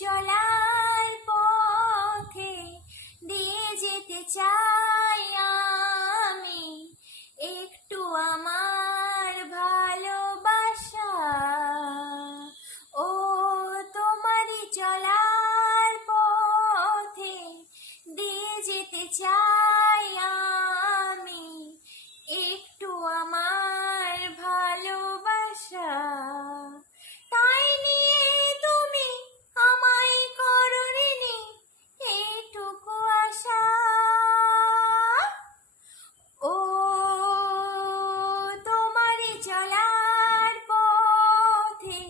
চলার পথে দিয়ে যেতে চাই আমি একটু আমার ভালোবাসা। ও তোমারই চলার পথে দিয়ে যেতে চাই আমি একটু আমার ভালোবাসা। তাই নিয়ে তুমি আমায় করো ঋণী এইটুকু আশা। ও তোমারই চলার পথে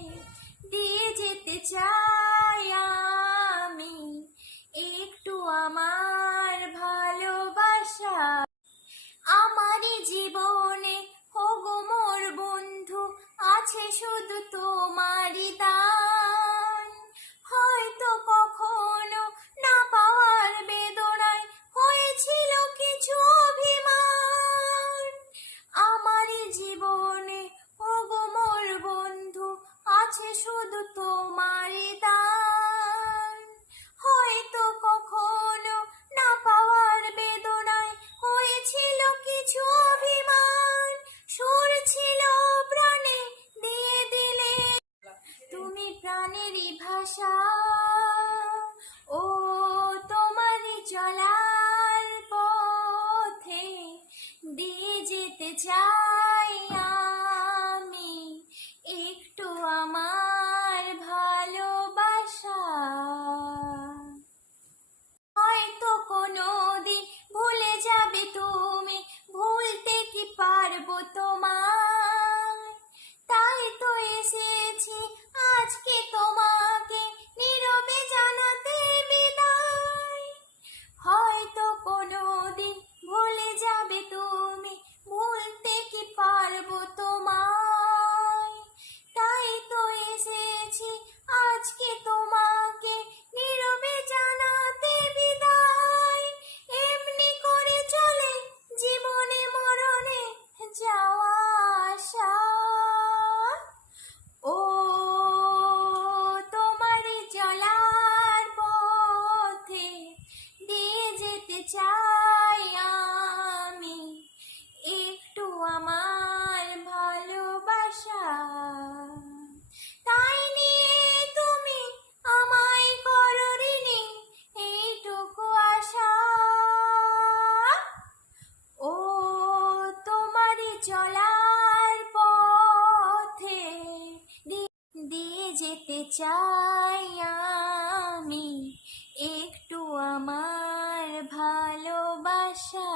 দিয়ে যেতে চাই আমি একটু আমার ভালোবাসা। আমারই জীবনে ওগো মোর বন্ধু আছে শুধু তোমারই দান। হয়তো কখনো না পাওয়ার বেদনায় হয়েছিল কিছু অভিমান। আমারই জীবনে ওগো মোর বন্ধু আছে শুধু তোমারই দান। হয়তো কখনো না পাওয়ার বেদনায় হয়েছিল কিছু অভিমান। সুর ছিল প্রাণে দিয়ে দিলে তুমি প্রাণেরই ভাষা। ও তোমারই চলার পথে দিয়ে যেতে চাই আমি একটু আমার ভালোবাসা। হয়তো কোনোদিন ভুলে যাবে তুমি, ভুলতে কি পারবো তোমায়। তাই তো এসেছি আজকে তোমাকে নীরবে জানাতে বিদায়। হয়তো কোনোদিন ভুলে যাবে তুমি, ভুলতে কি পারবো তোমায়। তাই তো এসেছি আজকে তোমাকে নীরবে জানাতে বিদায়। এমনি করে চলে জীবনে মরণে যাওয়া আসা। ও তোমারই চলার পথে দিয়ে যেতে চাই আমি একটু আমার ভালোবাসা। তাই নিয়ে তুমি আমায় করো ঋণী এইটুকু আশা। ও তোমারই চলার পথে দিয়ে যেতে চাই আমি একটু আমার ভালোবাসা।